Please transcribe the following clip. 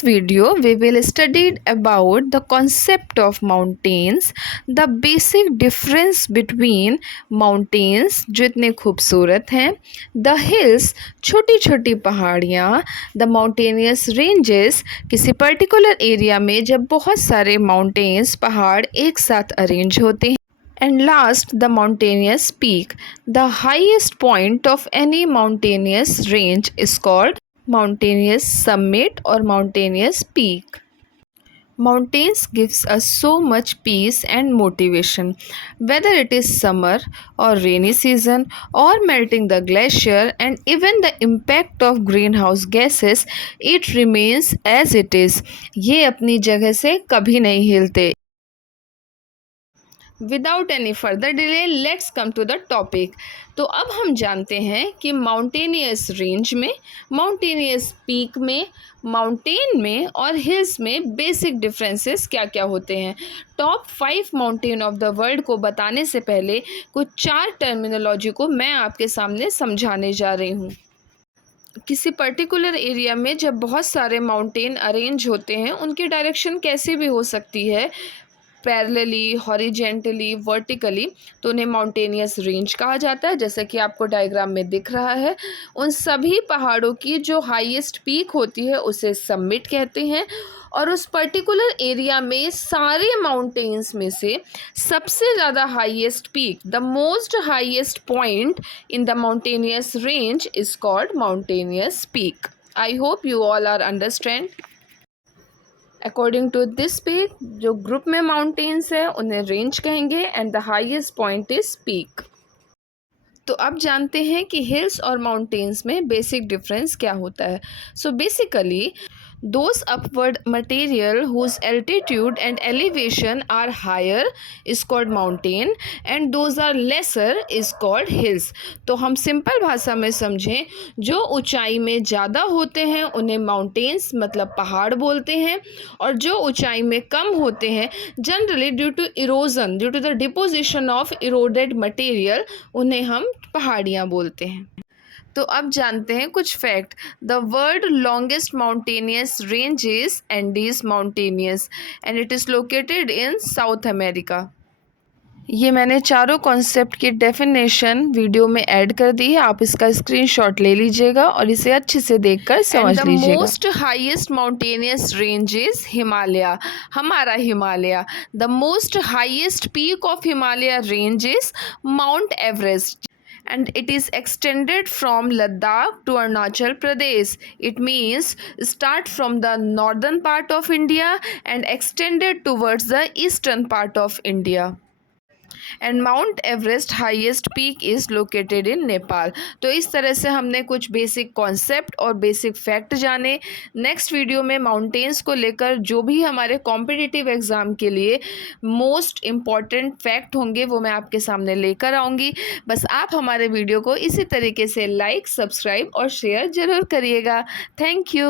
this video, we will study about the concept of mountains, the basic difference between mountains जो इतने खूबसूरत हैं, the hills छोटी छोटी पहाड़ियाँ, the mountainous ranges किसी पर्टिकुलर एरिया में जब बहुत सारे माउंटेन्स पहाड़ एक साथ अरेंज होते हैं, and last the mountainous peak. The highest point of any mountainous range is called mountainous summit or mountainous peak. Mountains gives us so much peace and motivation, whether it is summer or rainy season or melting the glacier and even the impact of greenhouse gases, it remains as it is. ये अपनी जगह से कभी नहीं हिलते. Without any further delay let's come to the topic. तो अब हम जानते हैं कि माउंटेनियस रेंज में, माउंटेनियस पीक में, माउंटेन में और हिल्स में बेसिक डिफरेंसेस क्या क्या होते हैं. Top 5 mountain of the world को बताने से पहले कुछ 4 टर्मिनोलॉजी को मैं आपके सामने समझाने जा रही हूँ. किसी पर्टिकुलर एरिया में जब बहुत सारे माउंटेन अरेंज होते हैं, उनकी डायरेक्शन कैसे भी हो सकती है, पैरेलली, हॉरिजेंटली, वर्टिकली, तो उन्हें माउंटेनियस रेंज कहा जाता है. जैसे कि आपको डायग्राम में दिख रहा है, उन सभी पहाड़ों की जो हाईएस्ट पीक होती है उसे समिट कहते हैं. और उस पर्टिकुलर एरिया में सारे माउंटेन्स में से सबसे ज़्यादा highest peak, the most highest point in the mountainous range is called mountainous peak. I hope you all are understand. According to this peak, जो ग्रुप में माउंटेन्स है उन्हें रेंज कहेंगे and the highest point is peak. तो अब जानते हैं कि हिल्स और माउंटेन्स में बेसिक डिफरेंस क्या होता है. So basically those upward material whose altitude and elevation are higher is called mountain and those are lesser is called hills. तो हम सिंपल भाषा में समझें, जो ऊंचाई में ज़्यादा होते हैं उन्हें माउंटेन्स मतलब पहाड़ बोलते हैं, और जो ऊंचाई में कम होते हैं generally due to erosion, due to the deposition of eroded material, उन्हें हम पहाड़ियाँ बोलते हैं. तो अब जानते हैं कुछ fact. The world longest mountainous range is Andes mountainous and it is located in south America. ये मैंने चारों कॉन्सेप्ट की डेफिनेशन वीडियो में ऐड कर दी है, आप इसका स्क्रीनशॉट ले लीजिएगा और इसे अच्छे से देखकर समझ लीजिएगा. Most highest mountainous range is Himalaya, हमारा Himalaya. The most highest peak of Himalaya range is Mount Everest and it is extended from Ladakh to Arunachal Pradesh. It means start from the northern part of India and extended towards the eastern part of India. And mount Everest highest peak is located in Nepal. तो इस तरह से हमने कुछ basic concept और basic fact जाने. Next video में mountains को लेकर जो भी हमारे कॉम्पिटिटिव एग्ज़ाम के लिए मोस्ट इम्पॉर्टेंट फैक्ट होंगे वो मैं आपके सामने लेकर आऊँगी. बस आप हमारे वीडियो को इसी तरीके से लाइक, सब्सक्राइब और शेयर ज़रूर करिएगा. Thank you.